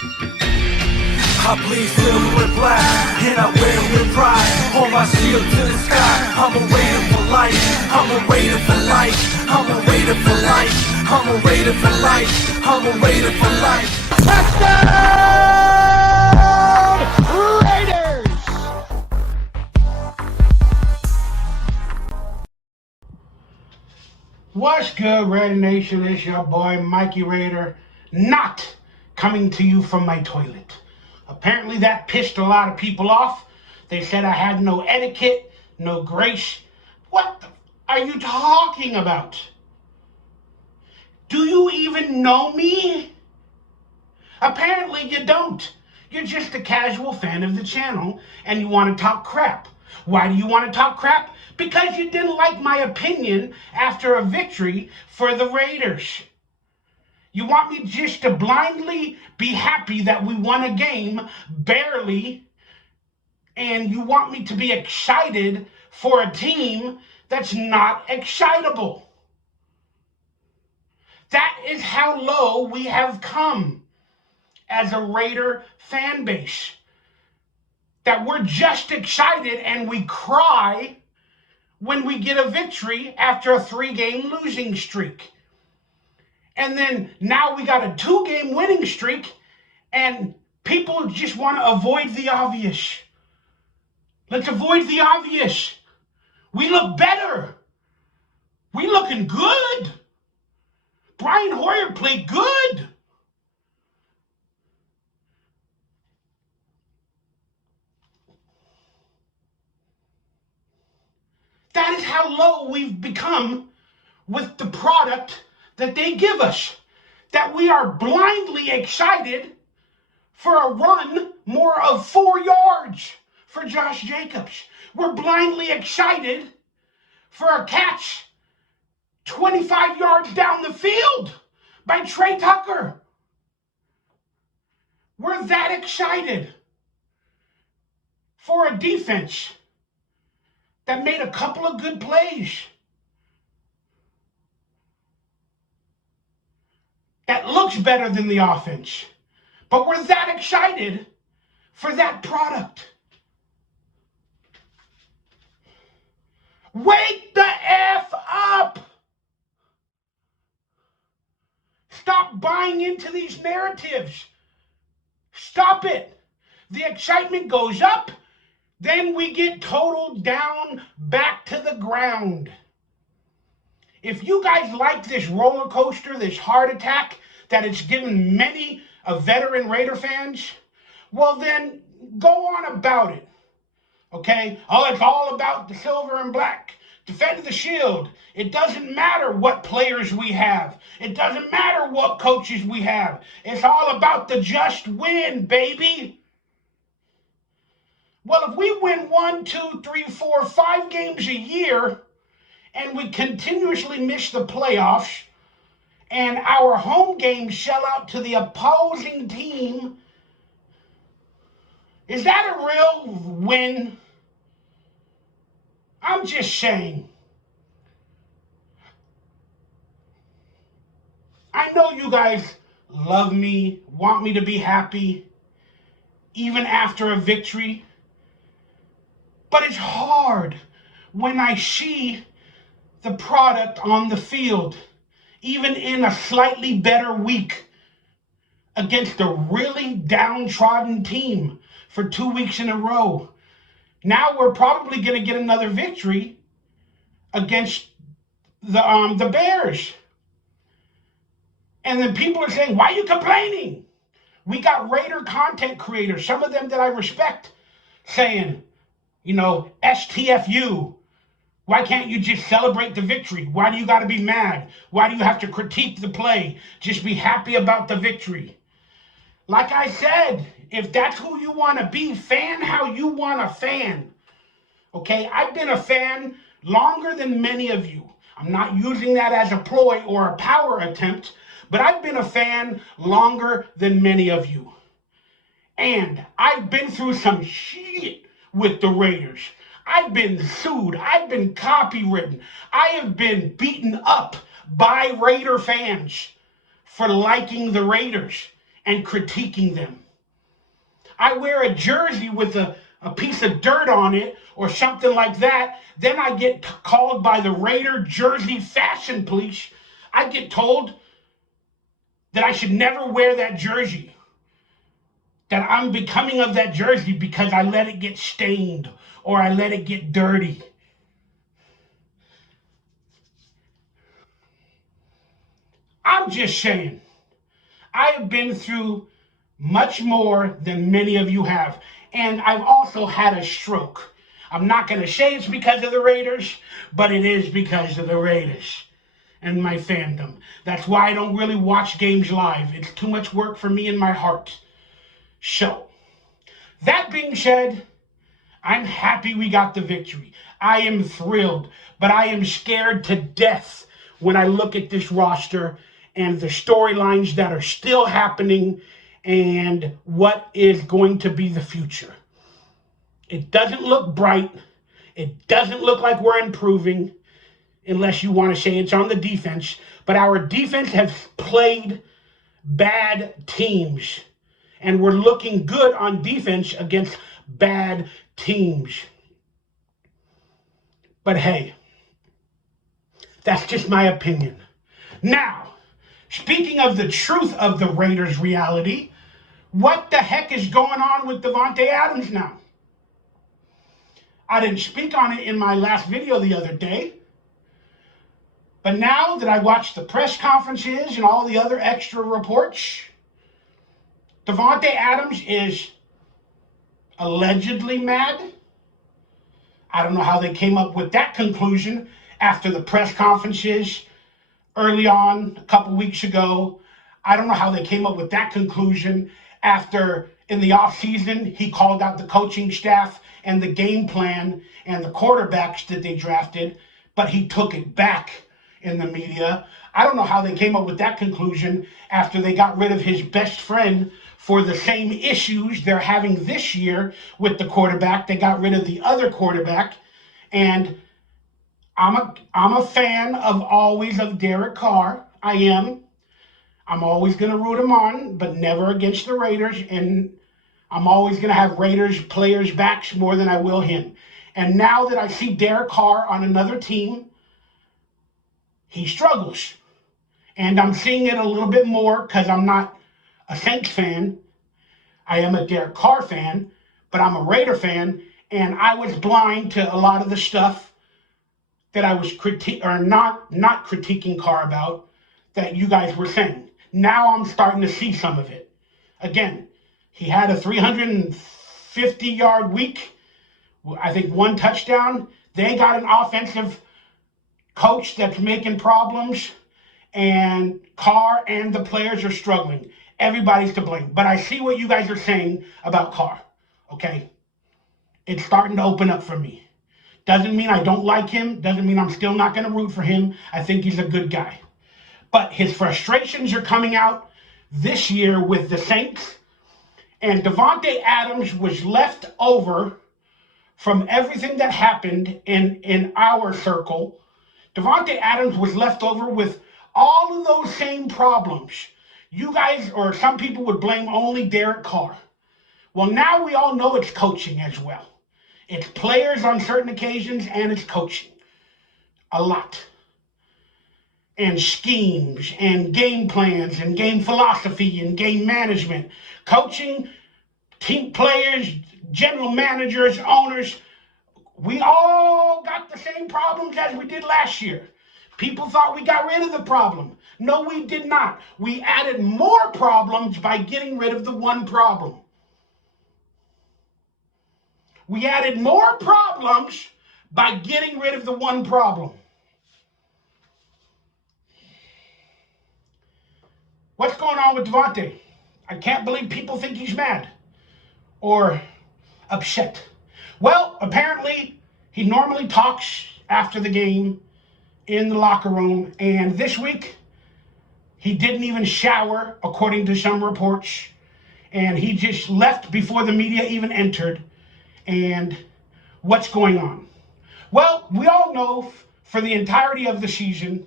I bleed silver and black, and I wear it with pride. Hold my shield to the sky. I'm a raider for life. I'm a raider for life. I'm a raider for life. I'm a raider for life. I'm a raider for life. Touchdown, Raiders! What's good, Raider Nation? It's your boy Mikey Raider, not coming to you from my toilet. Apparently that pissed a lot of people off. They said I had no etiquette, no grace. What are you talking about? Do you even know me? Apparently you don't. You're just a casual fan of the channel and you want to talk crap. Why do you want to talk crap? Because you didn't like my opinion after a victory for the Raiders. You want me just to blindly be happy that we won a game, barely, and you want me to be excited for a team that's not excitable. That is how low we have come as a Raider fan base. That we're just excited and we cry when we get a victory after a 3-game losing streak. And then now we got a 2-game winning streak and people just want to avoid the obvious. Let's avoid the obvious. We look better. We looking good. Brian Hoyer played good. That is how low we've become with the product that they give us. That we are blindly excited for a run more of 4 yards for Josh Jacobs. We're blindly excited for a catch 25 yards down the field by Trey Tucker. We're that excited for a defense that made a couple of good plays, that looks better than the offense. But we're that excited for that product. Wake the F up! Stop buying into these narratives. Stop it. The excitement goes up, then we get totaled down back to the ground. If you guys like this roller coaster, this heart attack that it's given many of veteran Raider fans, well then go on about it. Okay? Oh, it's all about the silver and black. Defend the shield. It doesn't matter what players we have. It doesn't matter what coaches we have. It's all about the just win, baby. Well, if we win 1, 2, 3, 4, 5 games a year and we continuously miss the playoffs and our home games sell out to the opposing team, is that a real win? I'm just saying. I know you guys love me, want me to be happy, even after a victory. But it's hard when I see the product on the field, even in a slightly better week, against a really downtrodden team for 2 weeks in a row. Now we're probably going to get another victory against the Bears. And then people are saying, why are you complaining? We got Raider content creators, some of them that I respect, saying, you know, STFU. Why can't you just celebrate the victory? Why do you got to be mad? Why do you have to critique the play? Just be happy about the victory. Like I said, if that's who you want to be, fan how you want to fan. Okay, I've been a fan longer than many of you. I'm not using that as a ploy or a power attempt, but I've been a fan longer than many of you. And I've been through some shit with the Raiders. I've been sued. I've been copywritten. I have been beaten up by Raider fans for liking the Raiders. and critiquing them. I wear a jersey with a piece of dirt on it or something like that, then I get called by the Raider jersey fashion police. I get told that I should never wear that jersey, that I'm becoming of that jersey because I let it get stained or I let it get dirty. I'm just saying, I have been through much more than many of you have. And I've also had a stroke. I'm not going to say it's because of the Raiders, but it is because of the Raiders and my fandom. That's why I don't really watch games live. It's too much work for me and my heart. So, that being said, I'm happy we got the victory. I am thrilled, but I am scared to death when I look at this roster and the storylines that are still happening and what is going to be the future. It doesn't look bright. It doesn't look like we're improving, unless you want to say it's on the defense. But our defense has played bad teams, and we're looking good on defense against bad teams. But hey, that's just my opinion. Now, speaking of the truth of the Raiders' reality, what the heck is going on with Davante Adams now? I didn't speak on it in my last video the other day, but now that I watched the press conferences and all the other extra reports, Davante Adams is allegedly mad. I don't know how they came up with that conclusion after the press conferences early on, a couple weeks ago. I don't know how they came up with that conclusion after, in the offseason, he called out the coaching staff and the game plan and the quarterbacks that they drafted, but he took it back in the media. I don't know how they came up with that conclusion after they got rid of his best friend for the same issues they're having this year with the quarterback. They got rid of the other quarterback, and I'm a fan of Derek Carr. I am. I'm always going to root him on, but never against the Raiders. And I'm always going to have Raiders players' backs more than I will him. And now that I see Derek Carr on another team, he struggles. And I'm seeing it a little bit more because I'm not a Saints fan. I am a Derek Carr fan, but I'm a Raider fan. And I was blind to a lot of the stuff that I was not critiquing Carr about that you guys were saying. Now I'm starting to see some of it. Again, he had a 350-yard week. I think one touchdown. They got an offensive coach that's making problems, and Carr and the players are struggling. Everybody's to blame. But I see what you guys are saying about Carr, okay? It's starting to open up for me. Doesn't mean I don't like him. Doesn't mean I'm still not going to root for him. I think he's a good guy. But his frustrations are coming out this year with the Saints. And Davante Adams was left over from everything that happened in our circle. Davante Adams was left over with all of those same problems. You guys, or some people, would blame only Derek Carr. Well, now we all know it's coaching as well. It's players on certain occasions, and it's coaching. A lot. And schemes, and game plans, and game philosophy, and game management. Coaching, team players, general managers, owners. We all got the same problems as we did last year. People thought we got rid of the problem. No, we did not. We added more problems by getting rid of the one problem. We added more problems by getting rid of the one problem. What's going on with Davante? I can't believe people think he's mad or upset. Well, apparently he normally talks after the game in the locker room, and this week he didn't even shower, according to some reports, and he just left before the media even entered. And what's going on? Well, we all know for the entirety of the season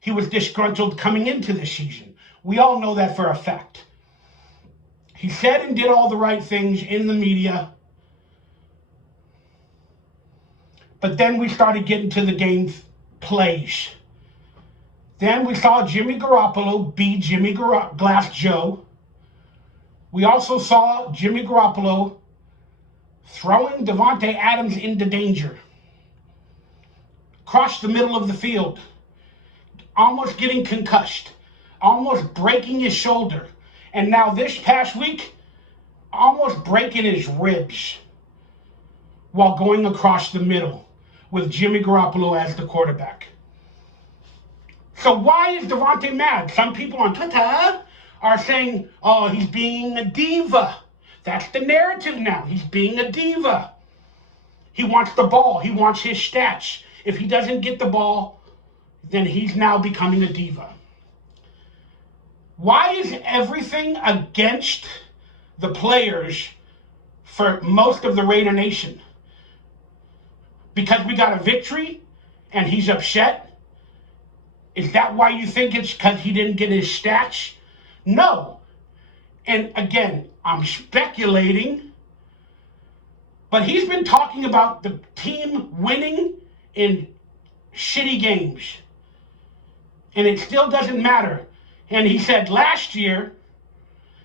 he was disgruntled coming into the season. We all know that for a fact. He said and did all the right things in the media. But then we started getting to the game plays. Then we saw Jimmy Garoppolo beat Glass Joe. We also saw Jimmy Garoppolo throwing Davante Adams into danger. Across the middle of the field. Almost getting concussed. Almost breaking his shoulder. And now this past week, almost breaking his ribs while going across the middle with Jimmy Garoppolo as the quarterback. So why is Davante mad? Some people on Twitter are saying, oh, he's being a diva. That's the narrative now. He's being a diva. He wants the ball. He wants his stats. If he doesn't get the ball, then he's now becoming a diva. Why is everything against the players for most of the Raider Nation? Because we got a victory and he's upset? Is that why you think it's because he didn't get his stats? No. And again, I'm speculating, but he's been talking about the team winning in shitty games. And it still doesn't matter. And he said last year,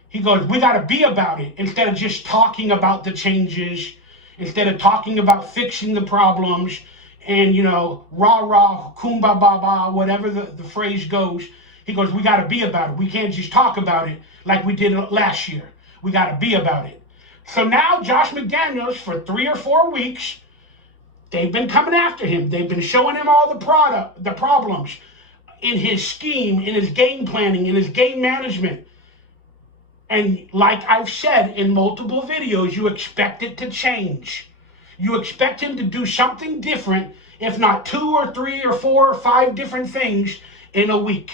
he goes, we got to be about it instead of just talking about the changes, instead of talking about fixing the problems and, rah, rah, kumbah, ba, ba, whatever the phrase goes. He goes, we got to be about it. We can't just talk about it like we did last year. We got to be about it. So now Josh McDaniels, for 3 or 4 weeks, they've been coming after him. They've been showing him all the problems in his scheme, in his game planning, in his game management. And like I've said in multiple videos, you expect it to change. You expect him to do something different, if not 2 or 3 or 4 or 5 different things in a week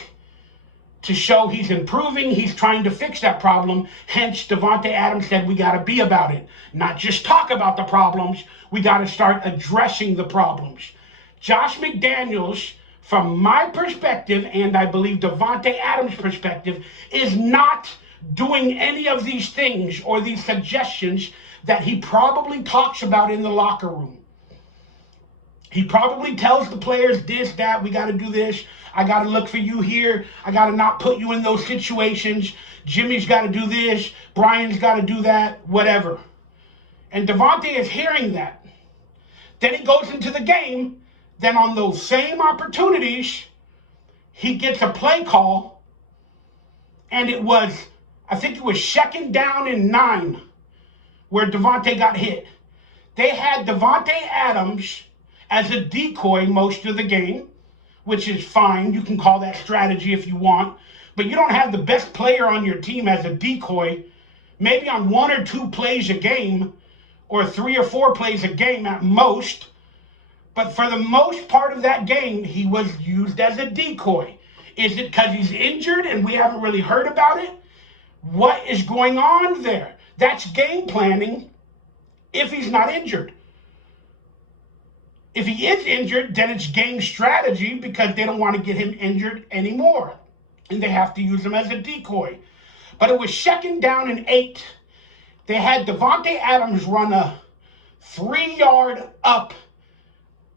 to show he's improving, he's trying to fix that problem. Hence, Davante Adams said we got to be about it. Not just talk about the problems, we got to start addressing the problems. Josh McDaniels, from my perspective, and I believe Davante Adams' perspective, is not doing any of these things or these suggestions that he probably talks about in the locker room. He probably tells the players this, that, we got to do this. I got to look for you here. I got to not put you in those situations. Jimmy's got to do this. Brian's got to do that, whatever. And Davante is hearing that. Then he goes into the game. Then on those same opportunities, he gets a play call. And it was, I think it was 2nd down and 9 where Davante got hit. They had Davante Adams as a decoy most of the game, which is fine. You can call that strategy if you want. But you don't have the best player on your team as a decoy, maybe on 1 or 2 plays a game, or 3 or 4 plays a game at most. But for the most part of that game, he was used as a decoy. Is it because he's injured and we haven't really heard about it? What is going on there? That's game planning if he's not injured. If he is injured, then it's game strategy because they don't want to get him injured anymore. And they have to use him as a decoy. But it was 2nd down and 8. They had Davante Adams run a 3-yard up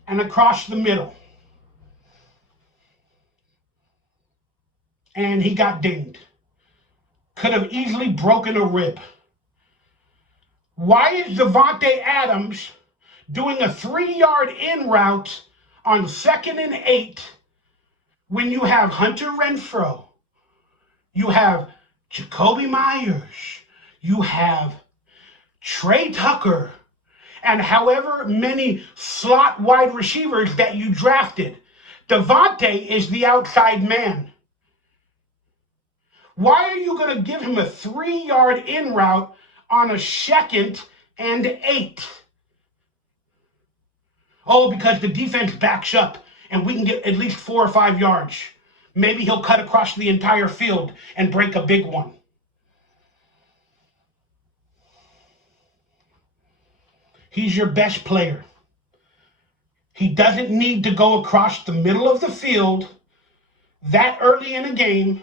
and across the middle. And he got dinged. Could have easily broken a rib. Why is Davante Adams doing a 3-yard in route on 2nd and 8 when you have Hunter Renfrow, you have Jacoby Myers, you have Trey Tucker, and however many slot wide receivers that you drafted? Davante is the outside man. Why are you going to give him a 3-yard in route on a 2nd and 8? Oh, because the defense backs up and we can get at least 4 or 5 yards. Maybe he'll cut across the entire field and break a big one. He's your best player. He doesn't need to go across the middle of the field that early in a game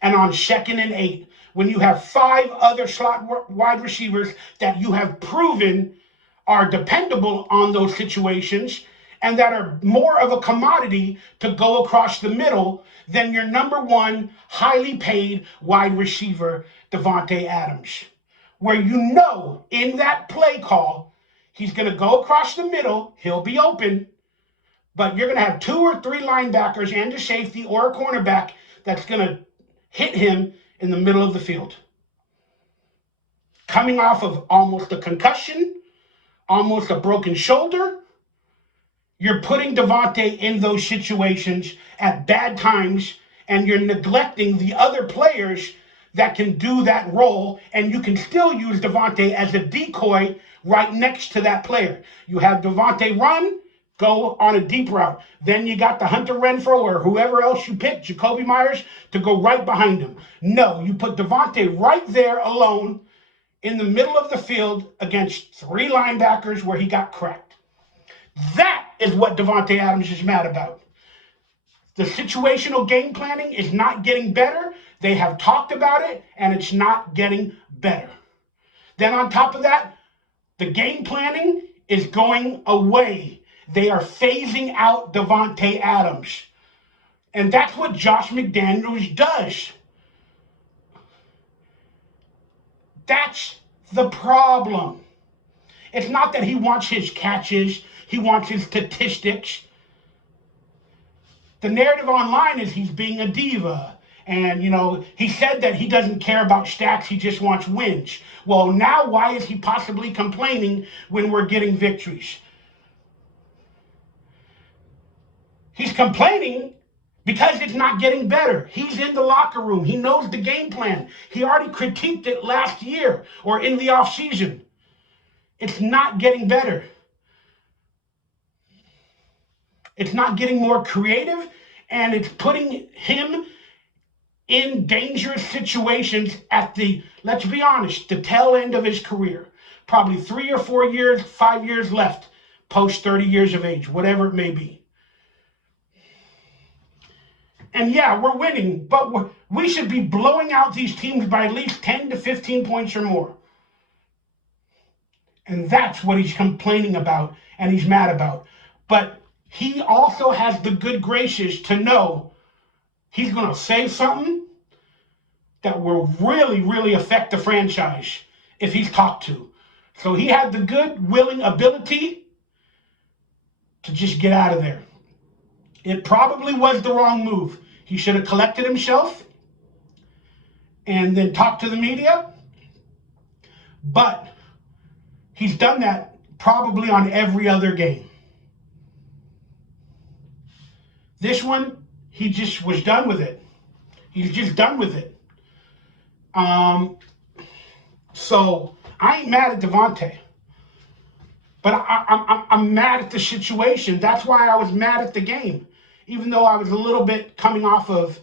and on 2nd and 8 when you have 5 other slot wide receivers that you have proven are dependable on those situations and that are more of a commodity to go across the middle than your number 1 highly paid wide receiver, Davante Adams, where you know in that play call, he's going to go across the middle, he'll be open, but you're going to have 2 or 3 linebackers and a safety or a cornerback that's going to hit him in the middle of the field. Coming off of almost a concussion, almost a broken shoulder, you're putting Davante in those situations at bad times, and you're neglecting the other players that can do that role, and you can still use Davante as a decoy right next to that player. You have Davante run, go on a deep route. Then you got the Hunter Renfrow or whoever else you pick, Jacoby Myers, to go right behind him. No, you put Davante right there alone in the middle of the field against 3 linebackers where he got cracked. That is what Davante Adams is mad about. The situational game planning is not getting better. They have talked about it, and it's not getting better. Then on top of that, the game planning is going away. They are phasing out Davante Adams. And that's what Josh McDaniels does. That's the problem. It's not that he wants his catches, he wants his statistics. The narrative online is he's being a diva. And, he said that he doesn't care about stats, he just wants wins. Well, now why is he possibly complaining when we're getting victories? He's complaining because it's not getting better. He's in the locker room. He knows the game plan. He already critiqued it last year or in the offseason. It's not getting better. It's not getting more creative, and it's putting him in dangerous situations at the, let's be honest, the tail end of his career. Probably 3 or 4 years, 5 years left, post 30 years of age, whatever it may be. And yeah, we're winning, but we should be blowing out these teams by at least 10 to 15 points or more. And that's what he's complaining about and he's mad about. But he also has the good graces to know he's going to say something that will really, really affect the franchise if he's talked to. So he had the good, willing ability to just get out of there. It probably was the wrong move. He should have collected himself and then talked to the media. But he's done that probably on every other game. This one, he just was done with it. He's just done with it. So I ain't mad at Davante. But I'm mad at the situation. That's why I was mad at the game. Even though I was a little bit coming off of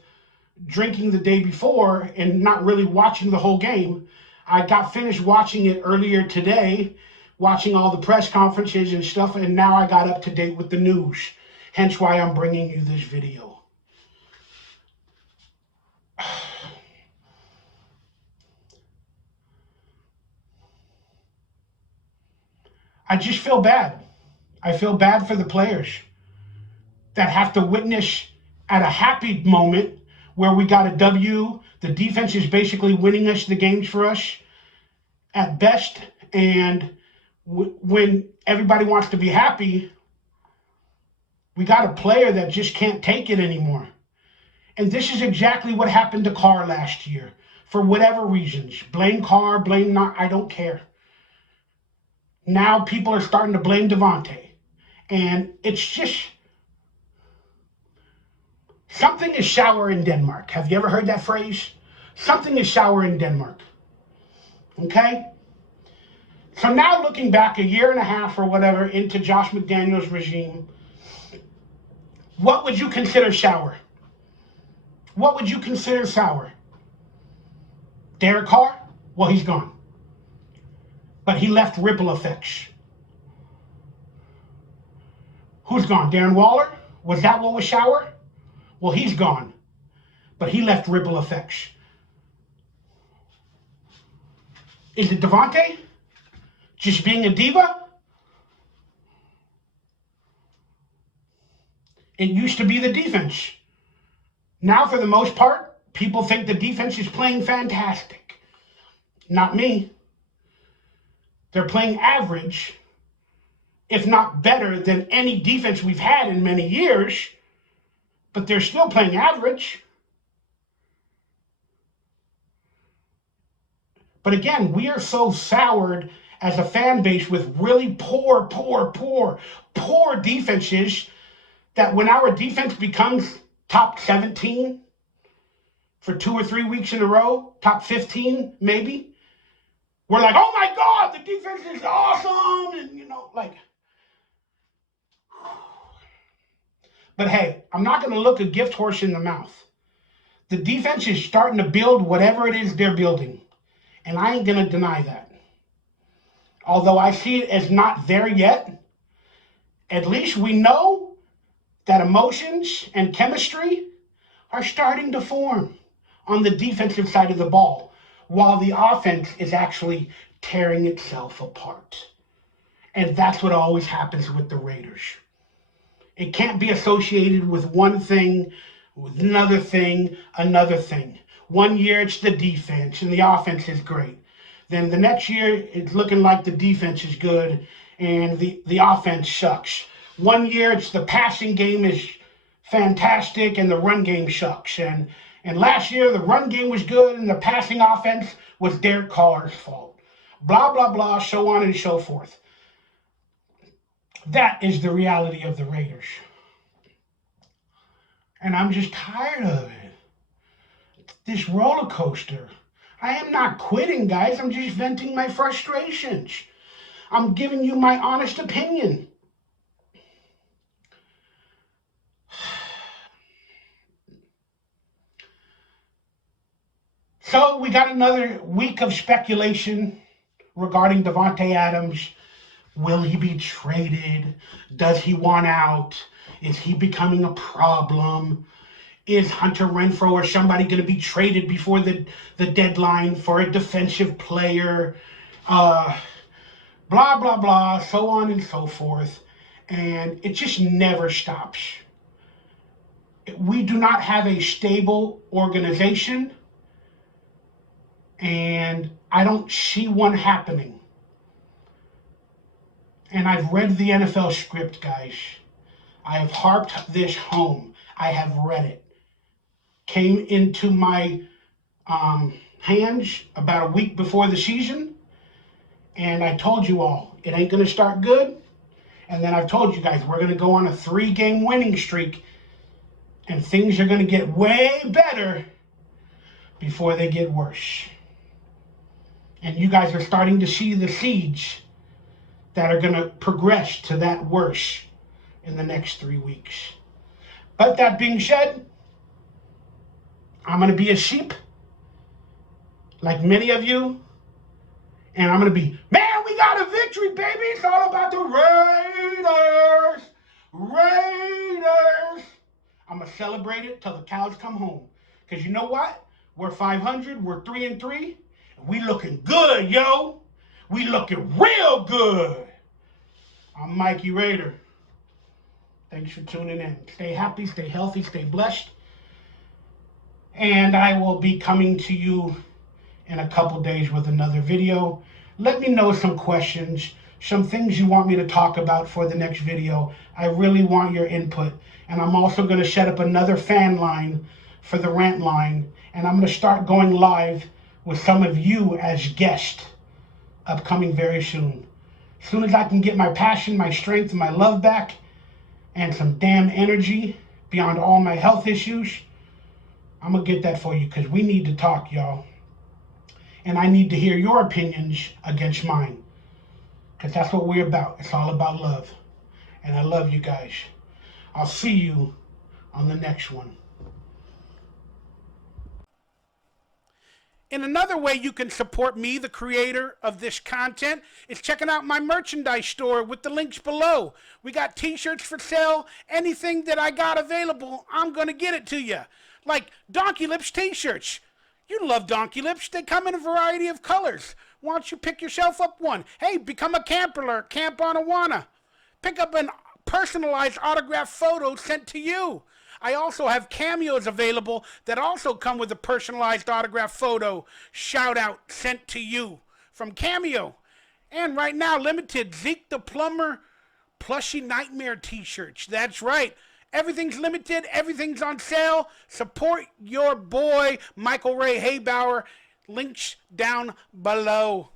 drinking the day before and not really watching the whole game, I got finished watching it earlier today, watching all the press conferences and stuff, and now I got up to date with the news. Hence why I'm bringing you this video. I just feel bad. I feel bad for the players that have to witness at a happy moment where we got a W. The defense is basically winning us the games for us at best. And when everybody wants to be happy, we got a player that just can't take it anymore. And this is exactly what happened to Carr last year. For whatever reasons. Blame Carr, blame not, I don't care. Now people are starting to blame Davante. And it's just... something is sour in Denmark. Have you ever heard that phrase? Something is sour in Denmark. Okay? So now looking back a year and a half or whatever into Josh McDaniels' regime, what would you consider sour? What would you consider sour? Derek Carr? Well, he's gone. But he left ripple effects. Who's gone? Darren Waller? Was that what was sour? Well, he's gone. But he left ripple effects. Is it Davante just being a diva? It used to be the defense. Now, for the most part, people think the defense is playing fantastic. Not me. They're playing average, if not better than any defense we've had in many years, but they're still playing average. But again, we are so soured as a fan base with really poor defenses that when our defense becomes top 17 for 2 or 3 weeks in a row, top 15 maybe, we're like, oh my God, the defense is awesome. And, But hey, I'm not going to look a gift horse in the mouth. The defense is starting to build whatever it is they're building. And I ain't going to deny that. Although I see it as not there yet, at least we know that emotions and chemistry are starting to form on the defensive side of the ball, while the offense is actually tearing itself apart. And that's what always happens with the Raiders. It can't be associated with one thing, with another thing, another thing. One year it's the defense and the offense is great. Then the next year it's looking like the defense is good and the offense sucks. One year it's the passing game is fantastic and the run game sucks. And last year the run game was good and the passing offense was Derek Carr's fault. Blah, blah, blah, so on and so forth. That is the reality of the Raiders. And I'm just tired of it. This roller coaster. I am not quitting, guys. I'm just venting my frustrations. I'm giving you my honest opinion. So we got another week of speculation regarding Davante Adams. Will he be traded? Does he want out? Is he becoming a problem? Is Hunter Renfrow or somebody going to be traded before the deadline for a defensive player? Blah, blah, blah, so on and so forth. And it just never stops. We do not have a stable organization, and I don't see one happening. And I've read the NFL script, guys. I have harped this home. I have read it. Came into my hands about a week before the season. And I told you all, it ain't going to start good. And then I've told you guys, we're going to go on a 3-game winning streak. And things are going to get way better before they get worse. And you guys are starting to see the seeds that are going to progress to that worse in the next 3 weeks. But that being said, I'm going to be a sheep, like many of you, and I'm going to be, man, we got a victory, baby. It's all about the Raiders. Raiders. I'm going to celebrate it till the cows come home. Because you know what? We're 500. We're 3-3. And we looking good, yo. We looking real good. I'm Mikey Raider. Thanks for tuning in. Stay happy, stay healthy, stay blessed. And I will be coming to you in a couple days with another video. Let me know some questions, some things you want me to talk about for the next video. I really want your input. And I'm also going to set up another fan line for the rant line. And I'm going to start going live with some of you as guests, upcoming very soon. As soon as I can get my passion, my strength, and my love back, and some damn energy beyond all my health issues, I'm going to get that for you, because we need to talk, y'all. And I need to hear your opinions against mine, because that's what we're about. It's all about love. And I love you guys. I'll see you on the next one. And another way you can support me, the creator of this content, is checking out my merchandise store with the links below. We got t-shirts for sale. Anything that I got available, I'm going to get it to you. Like Donkey Lips t-shirts. You love Donkey Lips. They come in a variety of colors. Why don't you pick yourself up one? Hey, become a camper, camp on Awana. Pick up an personalized autographed photo sent to you. I also have cameos available that also come with a personalized autographed photo shout out sent to you from Cameo. And right now, limited Zeke the Plumber Plushie Nightmare t-shirts. That's right. Everything's limited. Everything's on sale. Support your boy, Michael Ray Haybauer. Links down below.